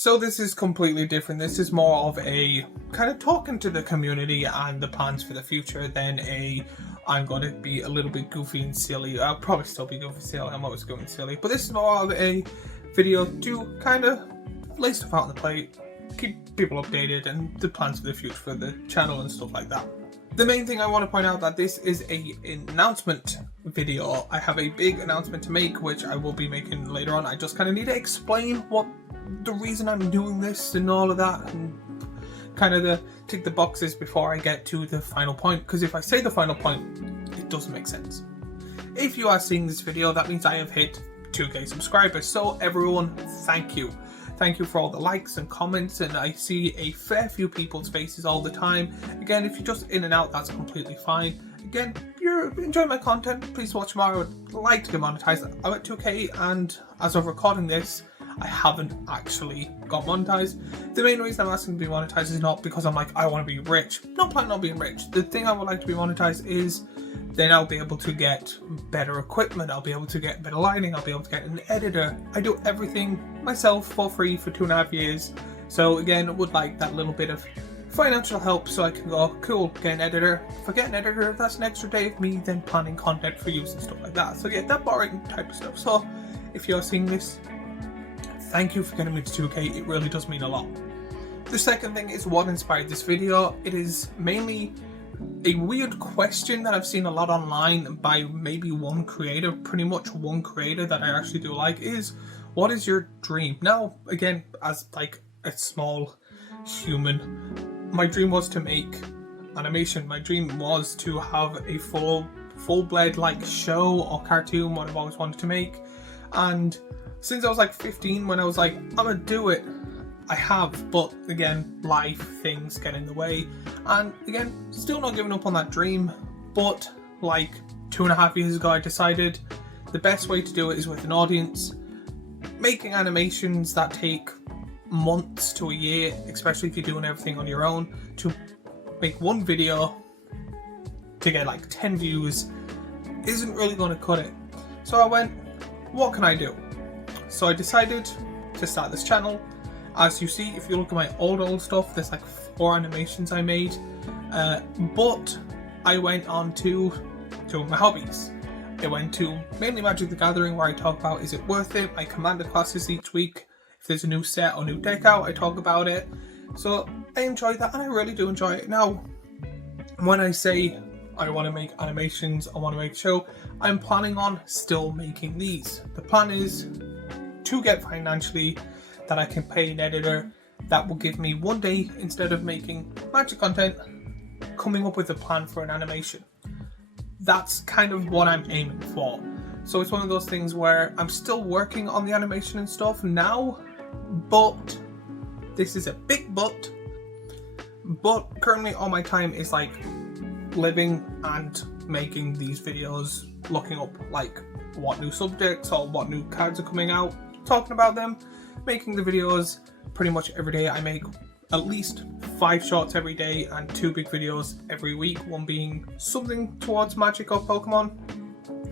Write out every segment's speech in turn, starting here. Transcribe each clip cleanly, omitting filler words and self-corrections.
So this is completely different. This is more of a kind of talking to the community and the plans for the future than I'm going to be a little bit goofy and silly. I'll probably still be goofy and silly. I'm always going silly. But this is more of a video to kind of lay stuff out on the plate, keep people updated and the plans for the future for the channel and stuff like that. The main thing I want to point out that this is an announcement video. I have a big announcement to make, which I will be making later on. I just kind of need to explain what the reason I'm doing this and all of that, and kind of the tick the boxes before I get to the final point, because if I say the final point, it doesn't make sense. If you are seeing this video, that means I have hit 2k subscribers. So everyone, thank you. Thank you for all the likes and comments, and I see a fair few people's faces all the time. Again, if you're just in and out, that's completely fine. Again, if you're enjoying my content, please watch more. I would like to get monetized. I'm at 2k, and as of recording this, I haven't actually got monetized. The main reason I'm asking to be monetized is not because I'm like, I want to be rich. Not planning on being rich. The thing I would like to be monetized is then I'll be able to get better equipment, I'll be able to get better lighting, I'll be able to get an editor. I do everything myself for free for 2.5 years. So again, I would like that little bit of financial help so I can go, cool, get an editor. If I get an editor, that's an extra day of me then planning content for use and stuff like that. So yeah, that boring type of stuff. So if you're seeing this, thank you for getting me to 2k, it really does mean a lot. The second thing is what inspired this video. It is mainly a weird question that I've seen a lot online by maybe one creator, pretty much one creator that I actually do like, is what is your dream? Now, again, as like a small human, my dream was to make animation. My dream was to have a full-blood like show or cartoon, what I've always wanted to make. And since I was like 15, when I was like, I'm gonna do it, I have, but again, life, things get in the way. And again, still not giving up on that dream, but like 2.5 years ago, I decided the best way to do it is with an audience. Making animations that take months to a year, especially if you're doing everything on your own, to make one video to get like 10 views isn't really going to cut it. So I went, what can I do? So I decided to start this channel. As you see, if you look at my old stuff, there's like 4 animations I made. But I went on to my hobbies. I went to mainly Magic the Gathering, where I talk about, is it worth it? My Commander classes each week. If there's a new set or new deck out, I talk about it. So I enjoy that, and I really do enjoy it. Now, when I say I want to make animations, I want to make a show, I'm planning on still making these. The plan is to get financially that I can pay an editor that will give me one day, instead of making Magic content, coming up with a plan for an animation. That's kind of what I'm aiming for. So it's one of those things where I'm still working on the animation and stuff now, but this is a big but currently all my time is like living and making these videos, looking up like what new subjects or what new cards are coming out, talking about them, making the videos pretty much every day. I make at least 5 shorts every day and 2 big videos every week, one being something towards Magic or Pokemon,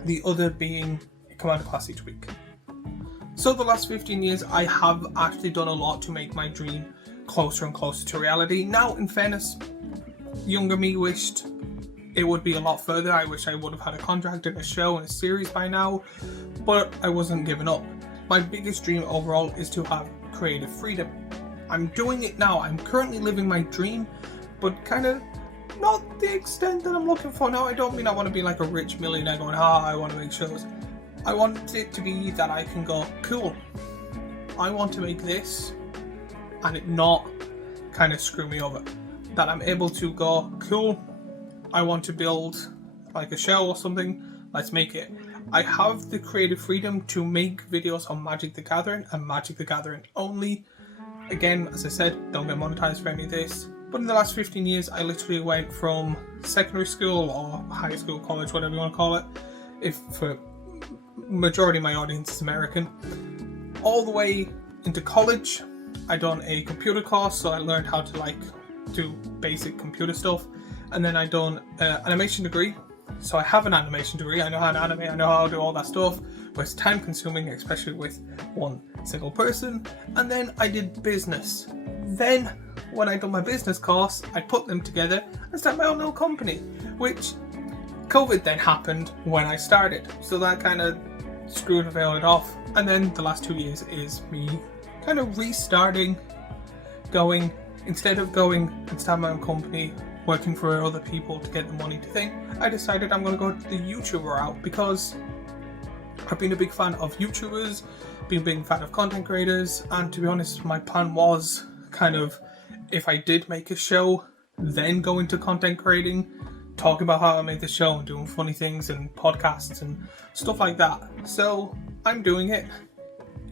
the other being a Commander class each week. So the last 15 years I have actually done a lot to make my dream closer and closer to reality. Now, in fairness, younger me wished it would be a lot further. I wish I would have had a contract and a show and a series by now, but I wasn't giving up. My biggest dream overall is to have creative freedom. I'm doing it now. I'm currently living my dream, but kind of not the extent that I'm looking for now. I don't mean I want to be like a rich millionaire going, I want to make shows. I want it to be that I can go, cool, I want to make this, and it not kind of screw me over. That I'm able to go, cool, I want to build like a show or something, let's make it. I have the creative freedom to make videos on Magic the Gathering and Magic the Gathering only. Again, as I said, don't get monetized for any of this. But in the last 15 years, I literally went from secondary school or high school, college, whatever you want to call it, if for majority of my audience is American, all the way into college. I done a computer course, so I learned how to like do basic computer stuff. And then I done an animation degree. So I have an animation degree, I know how to animate, I know how to do all that stuff. was time consuming, especially with one single person. And then I did business. Then when I done my business course, I put them together and started my own little company, which COVID then happened when I started. So that kind of screwed it off. And then the last 2 years is me kind of restarting, going, instead of going and start my own company, working for other people to get the money to think, I decided I'm going to go the YouTuber route, because I've been a big fan of YouTubers, been a big fan of content creators, and to be honest, my plan was kind of, if I did make a show, then go into content creating, talk about how I made the show and doing funny things and podcasts and stuff like that. So I'm doing it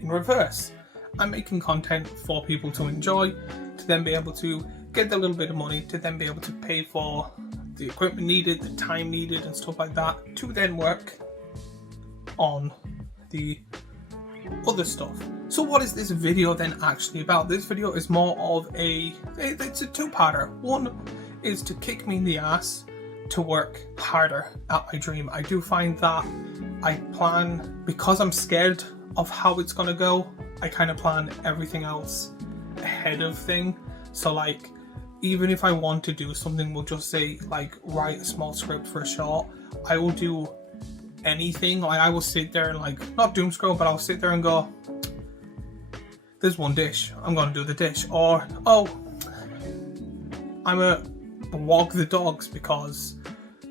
in reverse. I'm making content for people to enjoy, to then be able to get a little bit of money, to then be able to pay for the equipment needed, the time needed and stuff like that, to then work on the other stuff. So what is this video then actually about? This video is more of it's a two-parter. One is to kick me in the ass to work harder at my dream. I do find that I plan, because I'm scared of how it's gonna go, I kind of plan everything else ahead of thing. So like, even if I want to do something, we'll just say like write a small script for a short, I will do anything. Like I will sit there and like, not doom scroll, but I'll sit there and go, there's one dish, I'm gonna do the dish. Or, oh, I'm a walk the dogs because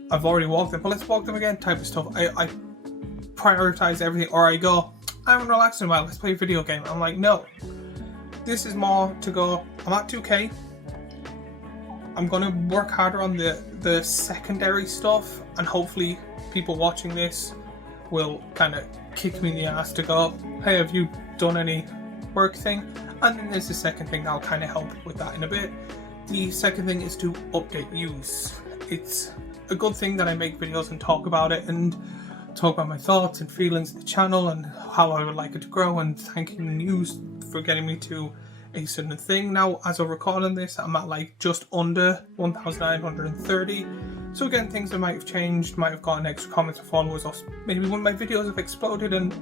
I've already walked them, but let's walk them again type of stuff. I prioritize everything. Or I go, I haven't relaxed in a while, let's play a video game. I'm like, no, this is more to go, I'm at 2k, I'm gonna work harder on the secondary stuff, and hopefully people watching this will kind of kick me in the ass to go, hey, have you done any work thing? And then there's the second thing that'll kind of help with that in a bit. The second thing is to update views. It's a good thing that I make videos and talk about it and talk about my thoughts and feelings of the channel and how I would like it to grow, and thanking the news for getting me to a certain thing. Now, as I'm recording this, I'm at like just under 1,930. So again, things that might have changed, might have gotten extra comments or followers, or maybe one of my videos have exploded and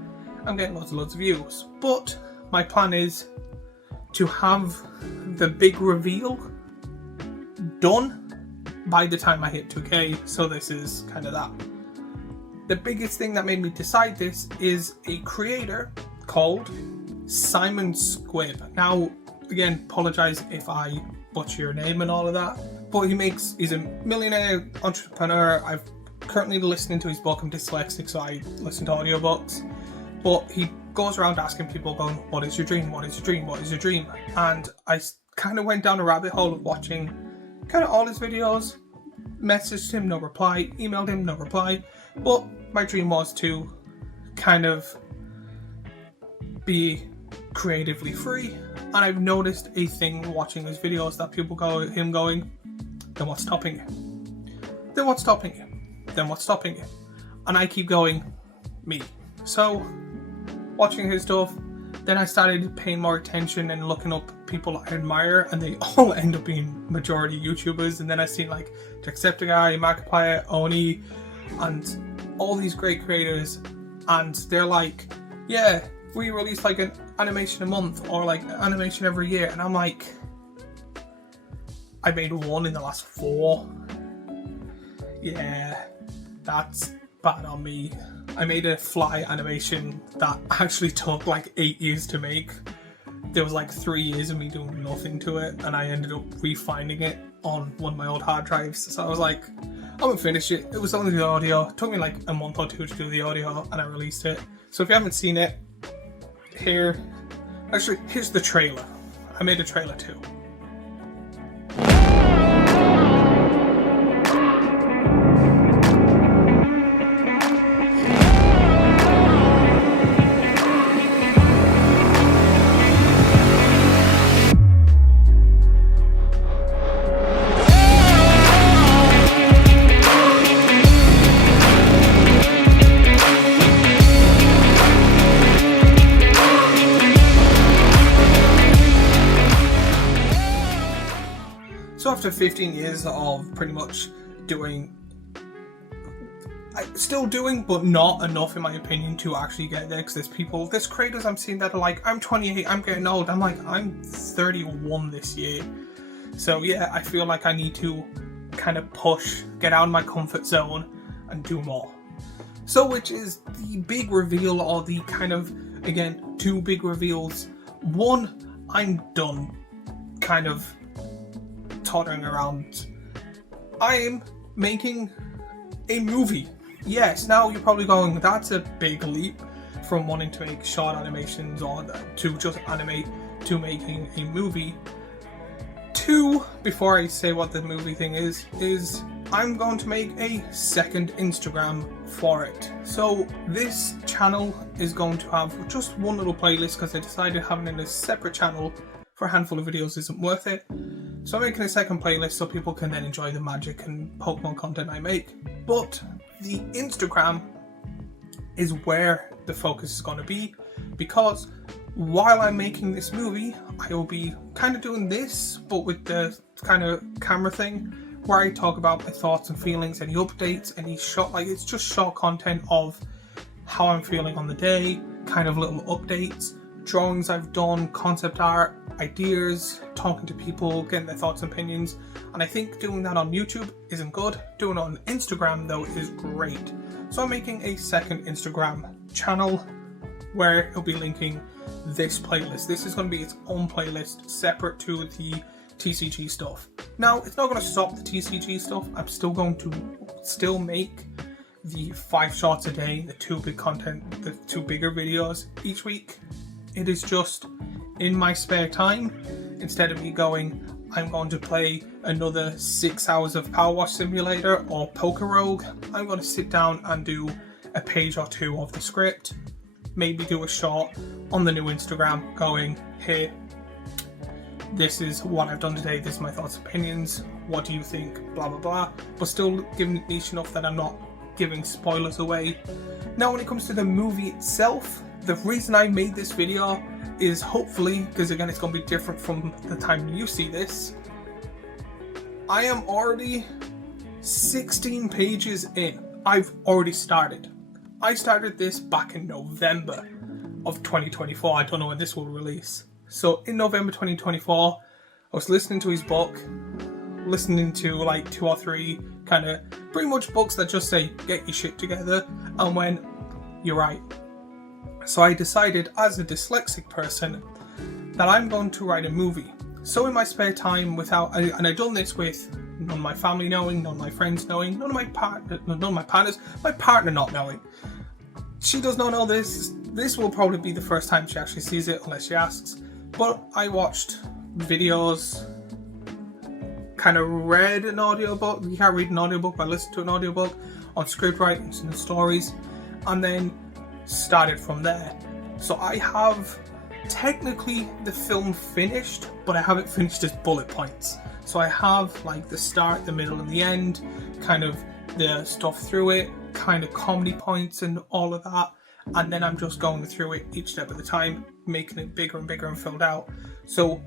I'm getting loads and loads of views. But my plan is to have the big reveal done by the time I hit 2k. So this is kind of that. The biggest thing that made me decide this is a creator called Simon Squibb. Now, again, apologize if I butcher your name and all of that, but he's a millionaire entrepreneur. I've currently listening to his book. I'm dyslexic, so I listen to audiobooks, but he goes around asking people, going, what is your dream? What is your dream? What is your dream? And I kind of went down a rabbit hole of watching kind of all his videos, messaged him, no reply, emailed him, no reply. But my dream was to kind of be creatively free, and I've noticed a thing watching his videos that people go, him going, then what's stopping you? Then what's stopping you? Then what's stopping you? And I keep going, me. So watching his stuff, then I started paying more attention and looking up people I admire, and they all end up being majority YouTubers. And then I seen like Jacksepticeye, Markiplier, Oni, and all these great creators, and they're like, yeah, we release like an animation a month or like animation every year. And I'm like, I made one in the last 4. Yeah, that's bad on me. I made a fly animation that actually took like 8 years to make. There was like 3 years of me doing nothing to it, and I ended up refining it on one of my old hard drives. So I was like, I'm gonna finish it. It was only the audio. It took me like a month or 2 to do the audio, and I released it. So if you haven't seen it, here's the trailer. I made a trailer too. So after 15 years of pretty much doing I'm still doing, but not enough in my opinion to actually get there, because there's creators I'm seeing that are like, I'm 28, I'm getting old. I'm like, I'm 31 this year. So yeah, I feel like I need to kind of push, get out of my comfort zone and do more. So which is the big reveal, or the kind of, again, two big reveals. One, I'm done kind of tottering around. I am making a movie. Yes, now you're probably going, that's a big leap from wanting to make short animations or to just animate to making a movie. Two, before I say what the movie thing is I'm going to make a second Instagram for it. So this channel is going to have just one little playlist, because I decided having it in a separate channel for a handful of videos isn't worth it. So I'm making a second playlist so people can then enjoy the magic and Pokemon content I make. But the Instagram is where the focus is going to be, because while I'm making this movie, I will be kind of doing this, but with the kind of camera thing, where I talk about my thoughts and feelings, any updates, any short, like it's just short content of how I'm feeling on the day, kind of little updates, drawings I've done, concept art, ideas, talking to people, getting their thoughts and opinions. And I think doing that on YouTube isn't good. Doing it on Instagram though is great. So I'm making a second Instagram channel where it'll be linking this playlist. This is going to be its own playlist separate to the TCG stuff. Now, it's not going to stop the TCG stuff. I'm still going to make the 5 shots a day, the 2 big content, the 2 bigger videos each week. It is just in my spare time, instead of me going, I'm going to play another 6 hours of Power Wash Simulator or Poker Rogue, I'm going to sit down and do a page or 2 of the script, maybe do a short on the new Instagram going, hey, this is what I've done today, this is my thoughts and opinions, what do you think, blah blah blah, but still giving it niche enough that I'm not giving spoilers away. Now when it comes to the movie itself, the reason I made this video is hopefully, because again it's going to be different from the time you see this, I am already 16 pages in. I've already started. I started this back in November of 2024. I don't know when this will release. So in November 2024, I was listening to his book, listening to like 2 or 3 kind of pretty much books that just say, get your shit together, and went, you're right. So I decided as a dyslexic person that I'm going to write a movie. So in my spare time, and I've done this with none of my family knowing, none of my friends knowing, none of my partners, my partner not knowing. She does not know this. This will probably be the first time she actually sees it, unless she asks. But I watched videos, kind of read an audiobook. You can't read an audiobook, but I listened to an audiobook on script writing and stories, and then started from there. So I have technically the film finished, but I haven't finished as bullet points. So I have like the start, the middle and the end, kind of the stuff through it, kind of comedy points and all of that, and then I'm just going through it each step at a time, making it bigger and bigger and filled out. So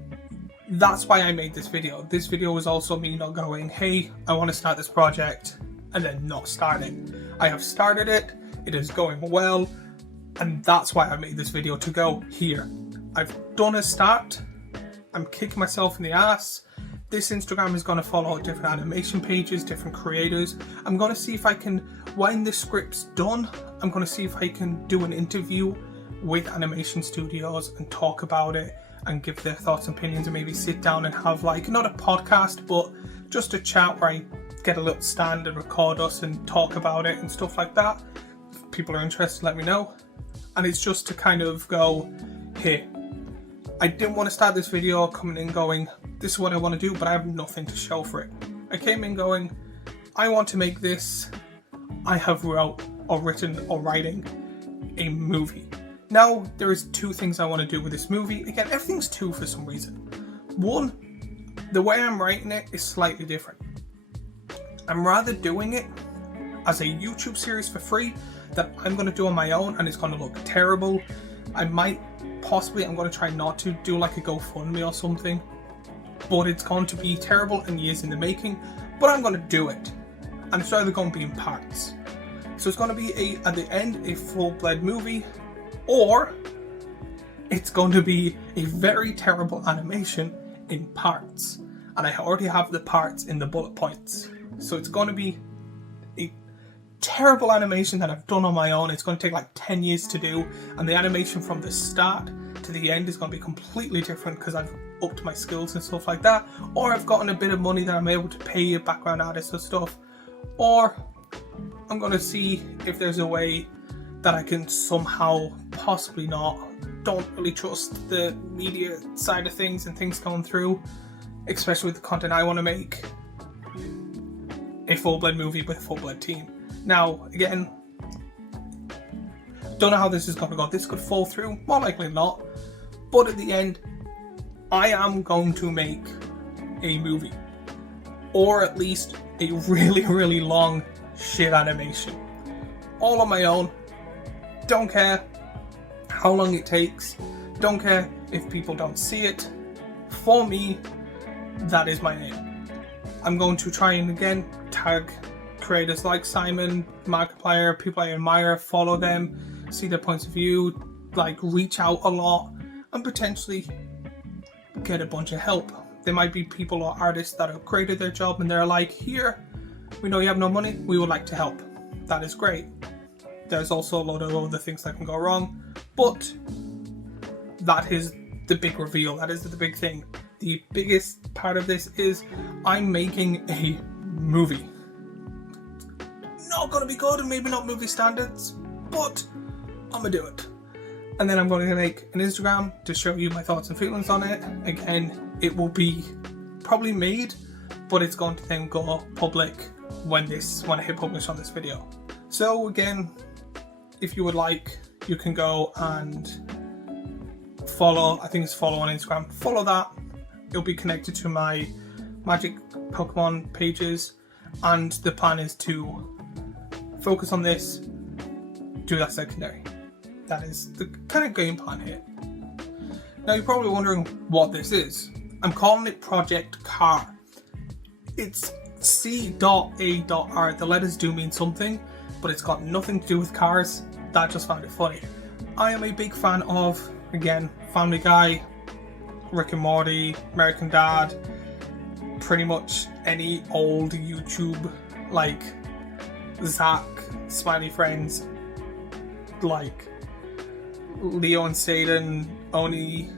that's why I made this video. This video was also me not going, hey, I want to start this project, and then not starting. I have started it, it is going well, and that's why I made this video, to go here. I've done a start, I'm kicking myself in the ass. This Instagram is going to follow different animation pages, different creators. I'm going to see if I can, when the script's done, I'm going to see if I can do an interview with animation studios and talk about it and give their thoughts and opinions, and maybe sit down and have like, not a podcast, but just a chat where I get a little stand and record us and talk about it and stuff like that. If people are interested, let me know. And it's just to kind of go, hey, I didn't want to start this video coming in going, this is what I want to do, but I have nothing to show for it. I came in going, I want to make this. I have written or writing a movie. Now, there is 2 things I want to do with this movie. Again, everything's 2 for some reason. 1, the way I'm writing it is slightly different. I'm rather doing it as a YouTube series for free that I'm going to do on my own, and it's going to look terrible. I'm going to try not to do like a GoFundMe or something, but it's going to be terrible and years in the making, but I'm going to do it, and it's either going to be in parts. So it's going to be at the end, a full-blood movie, or it's going to be a very terrible animation in parts. And I already have the parts in the bullet points. So it's going to be a terrible animation that I've done on my own. It's going to take like 10 years to do, and the animation from the start to the end is going to be completely different because I've upped my skills and stuff like that, or I've gotten a bit of money that I'm able to pay a background artist or stuff, or I'm going to see if there's a way that I can somehow, possibly not, don't really trust the media side of things and things going through, especially with the content I want to make, a full-blood movie with a full-blood team. Now, again, don't know how this is going to go. This could fall through, more likely not. But at the end, I am going to make a movie. Or at least a really, really long shit animation. All on my own. Don't care how long it takes. Don't care if people don't see it. For me, that is my aim. I'm going to try and again tag creators like Simon, Markiplier, people I admire, follow them, see their points of view, like reach out a lot, and potentially get a bunch of help. There might be people or artists that have great at their job and they're like, here, we know you have no money, we would like to help. That is great. There's also a lot of other things that can go wrong, but that is the big reveal, that is the big thing. The biggest part of this is I'm making a movie. Not gonna be good and maybe not movie standards, but I'm gonna do it. And then I'm going to make an Instagram to show you my thoughts and feelings on it. Again, it will be probably made, but it's going to then go public when I hit publish on this video. So again, if you would like, you can go and follow, I think it's follow on Instagram, follow that. It'll be connected to my Magic Pokemon pages, and the plan is to focus on this, do that secondary. That is the kind of game plan here. Now you're probably wondering what this is. I'm calling it Project Car. It's C.A.R. The letters do mean something, but it's got nothing to do with cars. That just found it funny. I am a big fan of, again, Family Guy, Rick and Morty, American Dad, pretty much any old YouTube, like Zach, Smiley Friends, like Leo and Satan, Oni,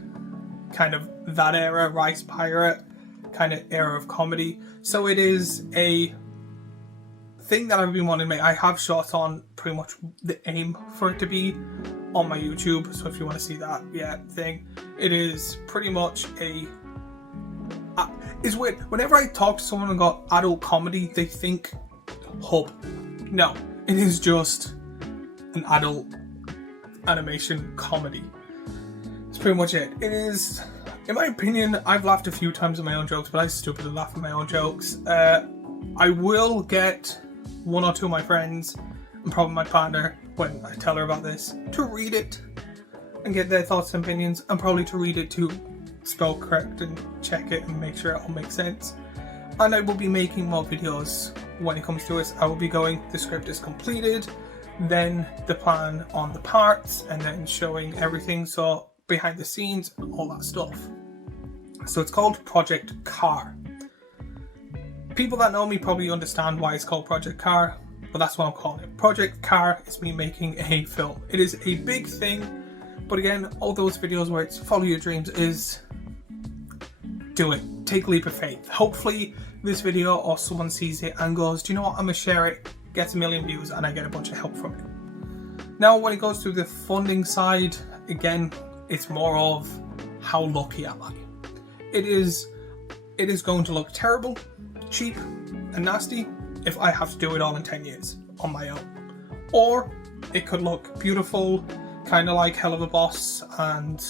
kind of that era, Rice Pirate, kind of era of comedy. So it is a thing that I've been wanting to make. I have shot on pretty much the aim for it to be on my YouTube, so if you want to see that, thing. It is pretty much it's weird. Whenever I talk to someone and go adult comedy, they think hub. No, it is just an adult animation comedy. It's pretty much it. It is, in my opinion, I've laughed a few times at my own jokes, but I stupidly laugh at my own jokes. I will get one or two of my friends, and probably my partner, when I tell her about this, to read it and get their thoughts and opinions, and probably to read it to spell correct and check it and make sure it all makes sense. And I will be making more videos when it comes to it. I will be going, the script is completed, then the plan on the parts, and then showing everything, so behind the scenes and all that stuff. So it's called Project Car. People that know me probably understand why it's called Project Car, but that's what I'm calling it. Project Car is me making a film. It is a big thing, but again, all those videos where it's follow your dreams is do it. Take a leap of faith. Hopefully this video or someone sees it and goes, do you know what, I'm gonna share it, gets a million views, and I get a bunch of help from it. Now when it goes to the funding side, again, it's more of how lucky am I. It is going to look terrible, cheap and nasty if I have to do it all in 10 years on my own. Or it could look beautiful, kind of like Hell of a Boss and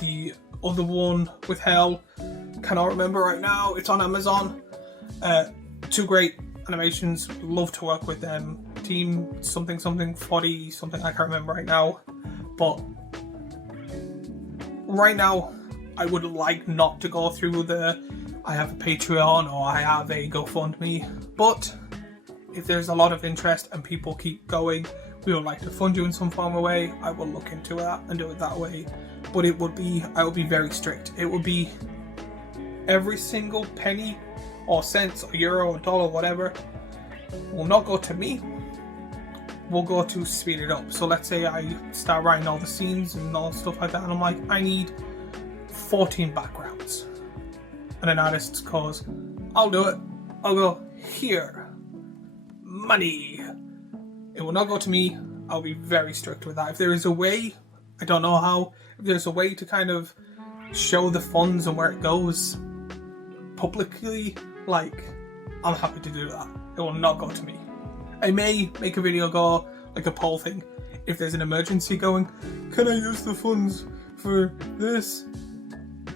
the other one with Hell, cannot remember right now, it's on Amazon. Two great animations, love to work with them. Team something 40 something, I can't remember right now. But right now, I would like not to go through I have a Patreon or I have a GoFundMe, but if there's a lot of interest and people keep going, we would like to fund you in some form or way, I will look into that and do it that way. But I would be very strict. It would be every single penny or cents or euro or dollar, whatever, will not go to me, will go to speed it up. So let's say I start writing all the scenes and all stuff like that, and I'm like, I need 14 backgrounds. And an artist goes, I'll do it. I'll go, here, money. It will not go to me. I'll be very strict with that. If there is a way, I don't know how, if there's a way to kind of show the funds and where it goes publicly, like, I'm happy to do that. It will not go to me. I may make a video go, like a poll thing, if there's an emergency going, can I use the funds for this?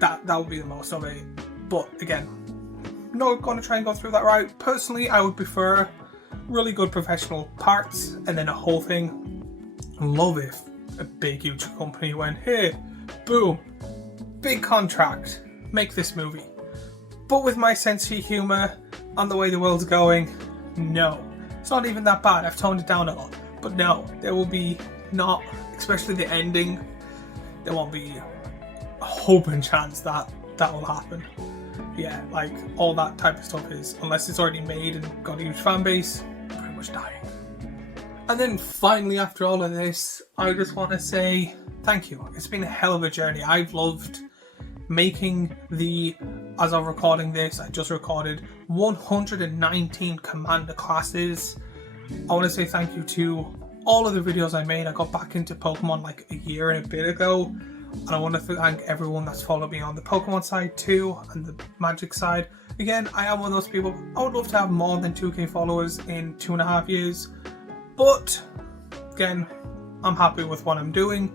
That would be the most of it. But again, not going to try and go through that route. Personally, I would prefer really good professional parts and then a whole thing. Love if a big huge company went, hey, boom, big contract, make this movie. But with my sense of humour and the way the world's going, no. It's not even that bad. I've toned it down a lot. But no, there will be not, especially the ending, there won't be a hope and chance that that will happen. Yeah, like all that type of stuff is, unless it's already made and got a huge fan base, pretty much dying. And then finally, after all of this, I just want to say thank you. It's been a hell of a journey. I've loved making as I'm recording this, I just recorded 119 Commander classes. I want to say thank you to all of the videos I made. I got back into Pokemon like a year and a bit ago. And I want to thank everyone that's followed me on the Pokemon side too, and the Magic side. Again, I am one of those people, I would love to have more than 2k followers in 2.5 years. But, again, I'm happy with what I'm doing.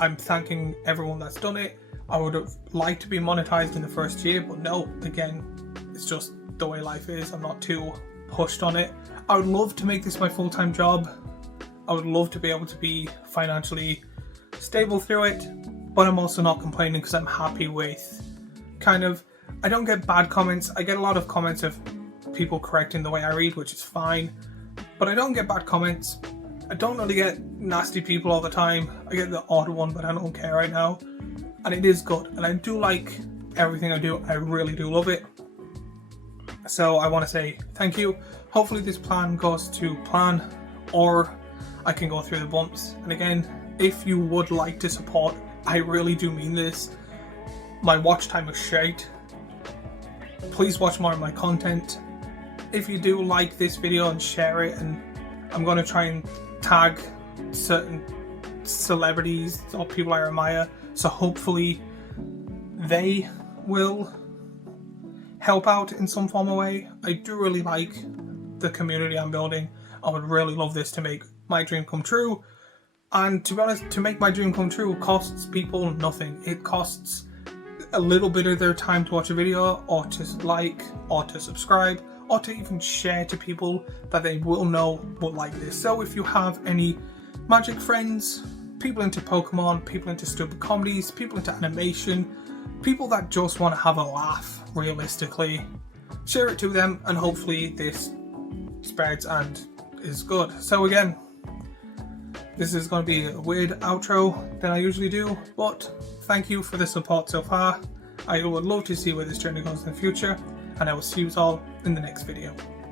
I'm thanking everyone that's done it. I would have liked to be monetized in the first year, but no, again, it's just the way life is. I'm not too pushed on it. I would love to make this my full-time job. I would love to be able to be financially stable through it. But I'm also not complaining because I'm happy with I don't get bad comments. I get a lot of comments of people correcting the way I read, which is fine. But I don't get bad comments. I don't really get nasty people all the time. I get the odd one, but I don't care right now. And it is good. And I do like everything I do. I really do love it. So I want to say thank you. Hopefully this plan goes to plan, or I can go through the bumps. And again, if you would like to support, I really do mean this, my watch time is shite. Please watch more of my content. If you do like this video and share it, and I'm going to try and tag certain celebrities or people I admire, so hopefully they will help out in some form or way. I do really like the community I'm building. I would really love this to make my dream come true. And to be honest, to make my dream come true costs people nothing. It costs a little bit of their time to watch a video, or to like, or to subscribe, or to even share to people that they will know will like this. So if you have any Magic friends, people into Pokemon, people into stupid comedies, people into animation, people that just want to have a laugh, realistically, share it to them, and hopefully this spreads and is good. So again, this is going to be a weird outro than I usually do, but thank you for the support so far. I would love to see where this journey goes in the future, and I will see you all in the next video.